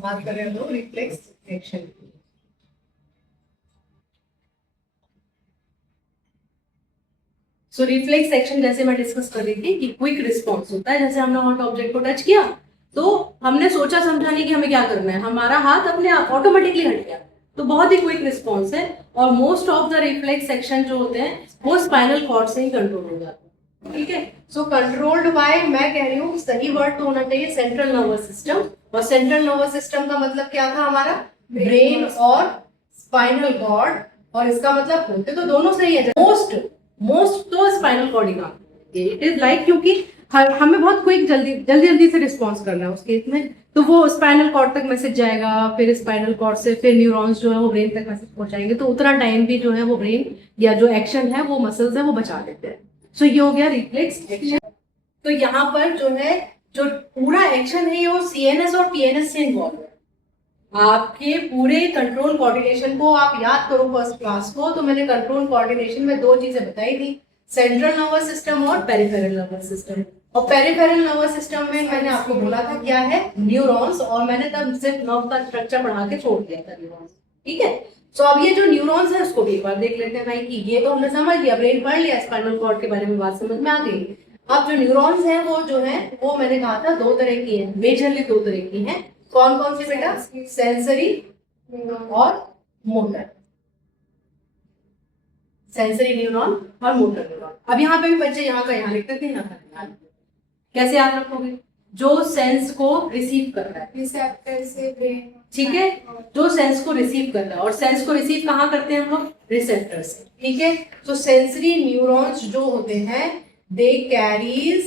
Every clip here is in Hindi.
हम बात कर रहे हैं तो रिफ्लेक्स एक्शन। सो रिफ्लेक्स एक्शन जैसे मैं डिस्कस कर रही थी कि क्विक रिस्पॉन्स होता है। जैसे हमने हॉट ऑब्जेक्ट को टच किया तो हमने सोचा समझा नहीं कि हमें क्या करना है, हमारा हाथ अपने आप ऑटोमेटिकली हट गया, तो बहुत ही क्विक रिस्पॉन्स है। और most of the reflex action जो होते हैं वो स्पाइनल कॉर्ड से ही कंट्रोल हो जाते हैं। ठीक है, सो कंट्रोल्ड बाय, मैं कह रही हूँ सही वर्ड तो होना चाहिए सेंट्रल नर्वस सिस्टम। और सेंट्रल नर्वस सिस्टम का मतलब क्या था हमारा, ब्रेन और स्पाइनल कॉर्ड। और इसका मतलब होते तो दोनों सही है, मोस्ट तो स्पाइनल कॉर्ड ही काम इट इज लाइक, क्योंकि हमें बहुत क्विक जल्दी से रिस्पॉन्स करना है उस केस में, तो वो स्पाइनल कॉर्ड तक मैसेज जाएगा, फिर स्पाइनल कॉर्ड से फिर न्यूरॉन्स जो है वो ब्रेन तक मैसेज पहुंचाएंगे, तो उतना टाइम भी जो है वो ब्रेन या जो एक्शन है वो मसल्स है वो बचा लेते हैं। सो ये हो गया रिफ्लेक्स एक्शन। तो यहाँ पर जो है जो पूरा एक्शन है वो सीएनएस और पीएनएस से इन्वॉल्व है। आपके पूरे कंट्रोल कोऑर्डिनेशन को आप याद करो फर्स्ट क्लास को, तो मैंने कंट्रोल कोऑर्डिनेशन में दो चीजें बताई थी, सेंट्रल नर्वस सिस्टम और पेरिफेरल नर्वस सिस्टम। और पेरिफेरल नर्वस सिस्टम में मैंने आपको बोला था क्या है, न्यूरॉन्स, और मैंने तब सिर्फ नर्व का स्ट्रक्चर पढ़ा के छोड़ दिया था न्यूरॉन्स। ठीक है, तो अब ये जो न्यूरॉन्स है उसको भी एक बार देख लेते हैं भाई, कि ये तो हमने समझ लिया, ब्रेन पढ़ लिया, स्पाइनल कॉर्ड के बारे में बात समझ में आ गई। अब जो न्यूरॉन्स हैं वो जो है वो मैंने कहा था दो तरह की है, मेजरली दो तरह की है। कौन कौन सी बेटा, सेंसरी और मोटर। सेंसरी न्यूरॉन और मोटर न्यूरॉन। अब यहाँ पे भी बच्चे यहाँ का यहाँ लिखते थे, यहाँ का यहाँ। कैसे याद रखोगे, जो सेंस को रिसीव कर रहा है, रिसेप्टर से ब्रेन, ठीक है, जो सेंस को रिसीव कर रहा है, और सेंस को रिसीव कहाँ करते हैं हम लोग, रिसेप्टर से। ठीक है, तो सेंसरी न्यूरॉन्स जो होते हैं दे कैरीज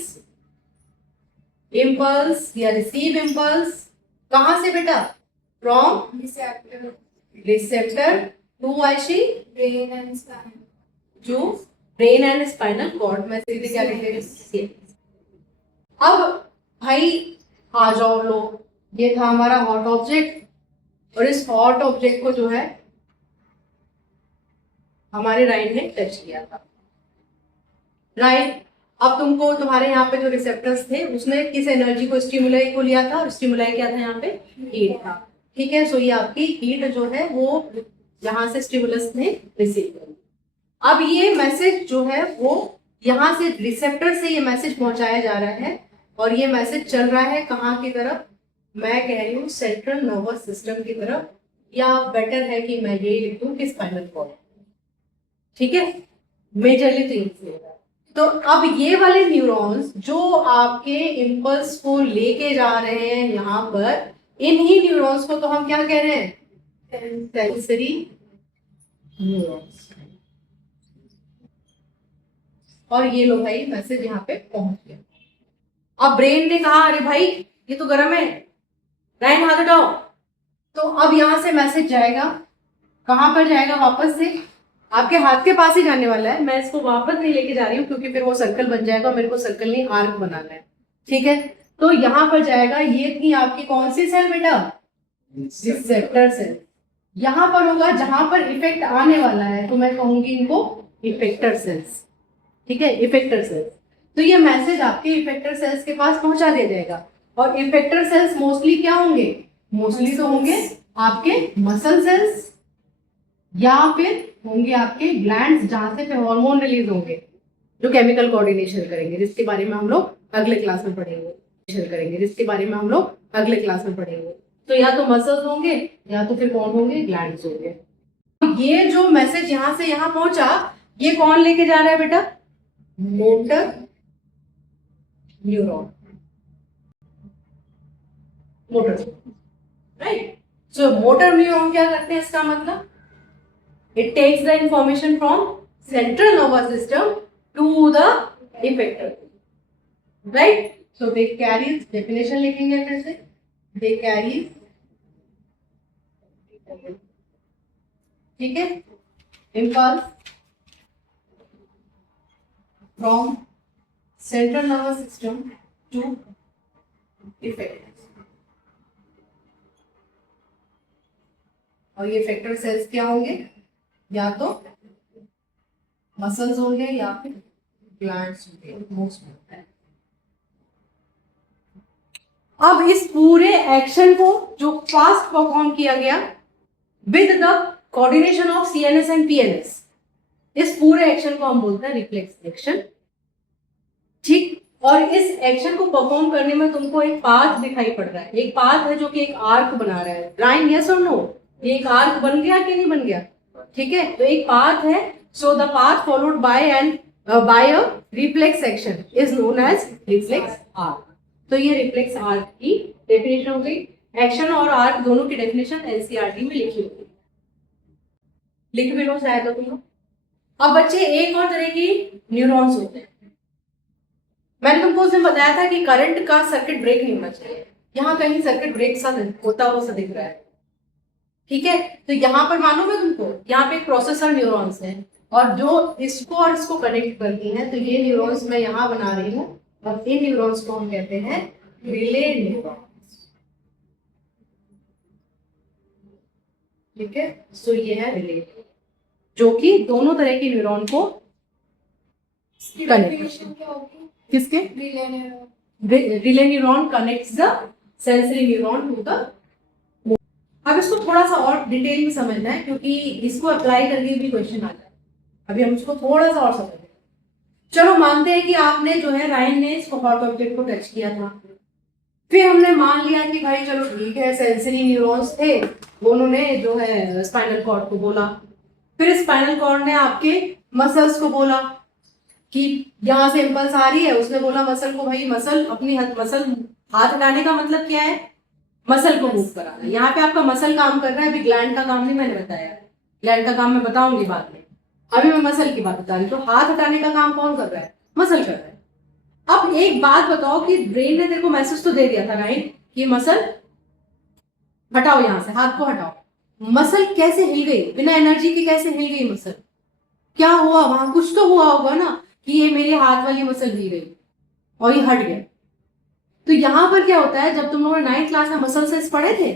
इम्पल्स या रिसीव इम्पल्स, कहां से बेटा, फ्रॉम रिसेप्टर टू आईशी brain and spine, to brain and spinal cord में सीधे क्या लिखेंगे। अब भाई आ जाओ लोग, ये था हमारा हॉट ऑब्जेक्ट, और इस हॉट ऑब्जेक्ट को जो है हमारे राइन ने टच किया था। राइन, अब तुमको तुम्हारे यहाँ पे जो रिसेप्टर्स थे उसने किस एनर्जी को, स्टिमुलाई को लिया था, और स्टिमुलाई क्या था यहाँ पे, हीट था। ठीक है, सो ये आपकी हीट जो है वो यहाँ से स्टिमुलस ने रिसीव करी। अब ये मैसेज जो है वो यहाँ से रिसेप्टर से ये मैसेज पहुंचाया जा रहा है, और ये मैसेज चल रहा है कहाँ की तरफ, मैं कह रही हूँ सेंट्रल नर्वस सिस्टम की तरफ, या बेटर है कि मैं ये लिख दूं कि स्पाइनल कॉर्ड। ठीक है, मेजरली तो ये। तो अब ये वाले न्यूरॉन्स जो आपके इम्पल्स को लेके जा रहे हैं यहाँ पर, इन्हीं न्यूरॉन्स को तो हम क्या कह रहे हैं, सेंसरी न्यूरॉन्स। और ये लो भाई मैसेज यहाँ पे पहुंच गया। अब ब्रेन ने कहा अरे भाई ये तो गर्म है, राइन हाथ हटाओ, तो अब यहाँ से मैसेज जाएगा, कहाँ पर जाएगा, वापस से आपके हाथ के पास ही जाने वाला है। मैं इसको वापस नहीं लेके जा रही हूँ क्योंकि फिर वो सर्कल बन जाएगा, मेरे को सर्कल नहीं आर्क बनाना है। ठीक है, तो यहाँ पर जाएगा, ये थी आपकी कौन सी सेल बेटा, रिसेप्टर सेल। यहाँ पर होगा जहां पर इफेक्ट आने वाला है, तो मैं कहूंगी इनको इफेक्टर सेल्स। ठीक है, इफेक्टर सेल्स। तो ये मैसेज आपके इफेक्टर सेल्स के पास पहुंचा दिया जाएगा। और इफेक्टर सेल्स मोस्टली क्या होंगे, मोस्टली तो होंगे आपके मसल सेल्स, या फिर होंगे आपके ग्लैंड्स जहां से फिर हार्मोन रिलीज होंगे जो केमिकल कोऑर्डिनेशन करेंगे, जिसके बारे में हम लोग अगले क्लास में पढ़ेंगे। तो या तो मसल्स होंगे या तो फिर कौन होंगे, ग्लैंड्स होंगे। ये जो मैसेज यहां से यहां पहुंचा, ये कौन लेके जा रहा है बेटा, मोटर न्यूरॉन, मोटर, राइट। सो मोटर न्यूरॉन क्या करते हैं, इसका मतलब it takes the information from central nervous system to the effector, right? So they carry, definition लिखेंगे फिर से, they carry, ठीक है, impulse from central nervous system to effector, और ये effector cells क्या होंगे, या तो मसल्स होंगे या फिर ग्लैंड्स होंगे, मोस्ट। अब इस पूरे एक्शन को जो फास्ट परफॉर्म किया गया with the coordination of CNS and PNS, इस पूरे एक्शन को हम बोलते हैं रिफ्लेक्स एक्शन। ठीक, और इस एक्शन को परफॉर्म करने में तुमको एक पाथ दिखाई पड़ रहा है, एक पाथ है जो कि एक आर्क बना रहा है। राइन, यस और नो? ये एक आर्क बन गया कि नहीं बन गया? ठीक है, तो एक पाथ है। So the path followed by a reflex action is known as reflex arc. तो ये रिफ्लेक्स आर्क की डेफिनेशन हो गई। एक्शन और आर्क दोनों की डेफिनेशन एनसीईआरटी में लिखी होगी, लिख भी लो शायद हो तुम। अब बच्चे, एक और तरह की न्यूरॉन्स होते हैं। मैंने तुमको उसने बताया था कि करंट का सर्किट ब्रेक नहीं होना चाहिए। यहाँ कहीं सर्किट ब्रेक सा होता हुआ सा दिख रहा है। ठीक है, तो यहाँ पर मालूम है तुमको, यहाँ पे प्रोसेसर न्यूरॉन्स हैं और जो इसको और इसको कनेक्ट करती हैं। तो ये न्यूरॉन्स मैं यहाँ बना रही हूँ और इन न्यूरॉन्स को हम कहते हैं रिले न्यूरॉन्स। ठीक है, सो ये है रिले, जो कि दोनों तरह के न्यूरॉन को डेफिनेशन क्या होगी? किसके? Relay neuron. Relay neuron connects the sensory neuron to the. अब इसको थोड़ा सा और डिटेल में समझना है क्योंकि इसको अप्लाई करके भी क्वेश्चन आ जाए। अभी हम इसको थोड़ा सा और समझेंगे। चलो मानते हैं कि आपने जो है रायन ने इसको हॉट ऑब्जेक्ट को टच किया था, फिर हमने मान लिया कि भाई चलो ठीक है सेंसरी न्यूरॉन्स थे, उन्होंने जो है स्पाइनल कॉर्ड को बोला, फिर स्पाइनल कॉर्ड ने आपके मसल्स को बोला कि यहाँ से इम्पल्स आ रही है, उसने बोला मसल को भाई मसल अपनी मसल हाथ हटाने का मतलब क्या है? मसल को मूव कराना। यहाँ पे आपका मसल काम कर रहा है, अभी ग्लैंड का काम नहीं मैंने बताया, ग्लैंड का काम मैं बताऊंगी बाद में, अभी मैं मसल की बात बता रही हूँ। तो हाथ हटाने का काम कौन कर रहा है? मसल कर रहा है। अब एक बात बताओ कि ब्रेन ने तेरे को मैसेज तो दे दिया था राइट कि मसल हटाओ, यहाँ से हाथ को हटाओ। मसल कैसे हिल गई? बिना एनर्जी के कैसे हिल गई मसल? क्या हुआ वहां? कुछ तो हुआ होगा ना कि ये मेरे हाथ वाली मसल हिल गई और ये हट गया। तो यहाँ पर क्या होता है, जब तुम लोगों ने 9th क्लास में मसल सेल्स पढ़े थे,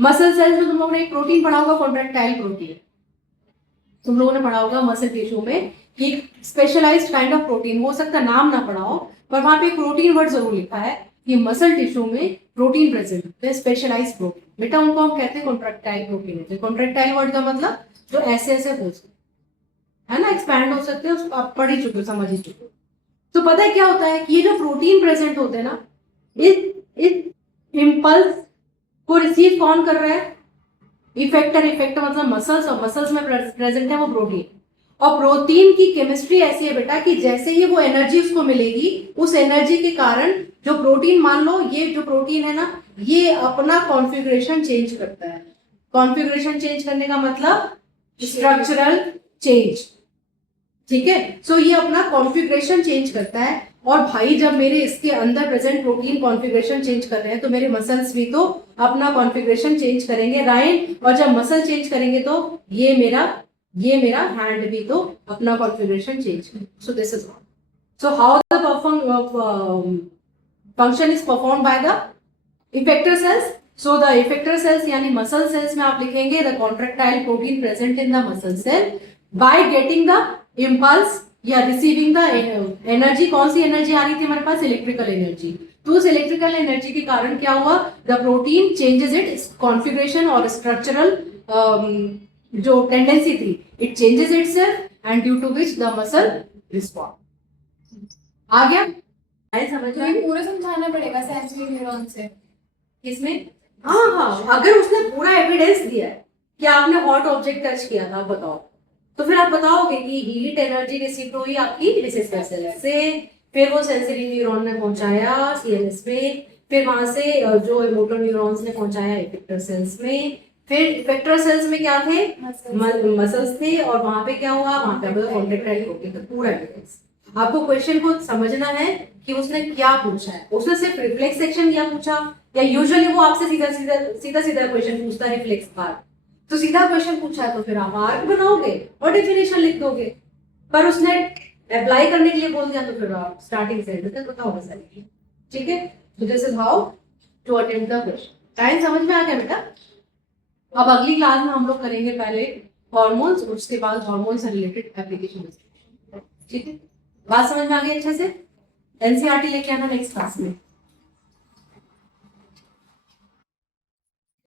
मसल सेल्स में तुम लोगों ने एक प्रोटीन पढ़ा होगा, कॉन्ट्रैक्टाइल प्रोटीन। तुम लोगों ने पढ़ा होगा मसल टिश्यू में कि स्पेशलाइज्ड काइंड ऑफ प्रोटीन, हो सकता नाम ना पढ़ा हो पर वहां पे एक प्रोटीन वर्ड जरूर लिखा है कि मसल टिश्यू में प्रोटीन प्रेजेंट है, स्पेशलाइज्ड प्रोटीन। बेटा उनको हम कहते हैं कॉन्ट्रैक्टाइल प्रोटीन। कॉन्ट्रैक्टाइल वर्ड का मतलब जो ऐसे ऐसे हो सकते है ना, एक्सपैंड हो सकते हैं, उसको आप पढ़ ही चुके हो, समझ ही चुके हो। तो पता है क्या होता है कि ये जो प्रोटीन प्रेजेंट होते हैं ना, इस इम्पल्स को रिसीव कौन कर रहा है? इफेक्टर। इफेक्टर मतलब मसल्स, और मसल्स में प्रेजेंट है वो प्रोटीन। और प्रोटीन की केमिस्ट्री ऐसी है बेटा कि जैसे ही वो एनर्जी उसको मिलेगी, उस एनर्जी के कारण जो प्रोटीन, मान लो ये जो प्रोटीन है ना, ये अपना कॉन्फ़िगरेशन चेंज करता है। कॉन्फ़िगरेशन चेंज करने का मतलब स्ट्रक्चरल चेंज। ठीक है, सो ये अपना कॉन्फ़िगरेशन चेंज करता है। और भाई जब मेरे इसके अंदर प्रेजेंट प्रोटीन कॉन्फ़िगरेशन चेंज कर रहे हैं तो मेरे मसल्स भी तो अपना कॉन्फ़िगरेशन चेंज करेंगे राइट। और जब मसल चेंज करेंगे तो ये मेरा हैंड भी तो अपना कॉन्फ़िगरेशन चेंज करेगा। So this is so how the function is perform by the effector cells. So the effector cells यानी मसल सेल्स में आप लिखेंगे the contractile protein present in the muscle cell by getting the impulse या रिसीविंग द एनर्जी। कौन सी एनर्जी आ रही थी हमारे पास? Electrical energy. तो उस इलेक्ट्रिकल एनर्जी के कारण क्या हुआ? The protein changes its configuration और स्ट्रक्चरल जो टेंडेंसी थी, it changes itself and due to which the muscle respond. आ गया? समझ तो ये पूरा समझाना पड़ेगा सेंसरी न्यूरॉन से। किसमें? हाँ, अगर उसने पूरा एविडेंस दिया है कि आपने हॉट ऑब्जेक्ट टच किया था, बताओ, तो फिर आप बताओगे कि हीट एनर्जी रिसीव हुई आपकी रिसेप्टर सेल से, फिर वो सेंसरी न्यूरॉन ने पहुंचाया सीएनएस में, फिर वहां से जो मोटर न्यूरॉन्स ने पहुंचाया इफेक्टर सेल्स में, फिर इफेक्टर सेल्स में क्या थे? मसल्स थे, और वहां पे क्या हुआ? वहां पे कॉन्ट्रैक्टाइल प्रोटीन का पूरा एविडेंस। आपको क्वेश्चन को समझना है कि उसने क्या पूछा है। उसने सिर्फ रिफ्लेक्स एक्शन क्या पूछा, या यूजुअली वो आपसे सीधा क्वेश्चन पूछता है रिफ्लेक्स आर्क। तो सीधा क्वेश्चन पूछा है तो फिर आप आर्क बनाओगे और डेफिनेशन लिख दोगे, पर उसने अप्लाई करने के लिए बोल दिया तो फिर आप स्टार्टिंग से एंड तक बताओगे सारी। ठीक है, तो this is how to attempt the question. Time समझ में आ गया बेटा? अब अगली क्लास में हम लोग करेंगे पहले हॉर्मोन्स, उसके बाद हॉर्मोन से रिलेटेड एप्लीकेशन। ठीक है, बात समझ में आ गई अच्छे से? एनसीईआरटी लेके आना नेक्स्ट क्लास में।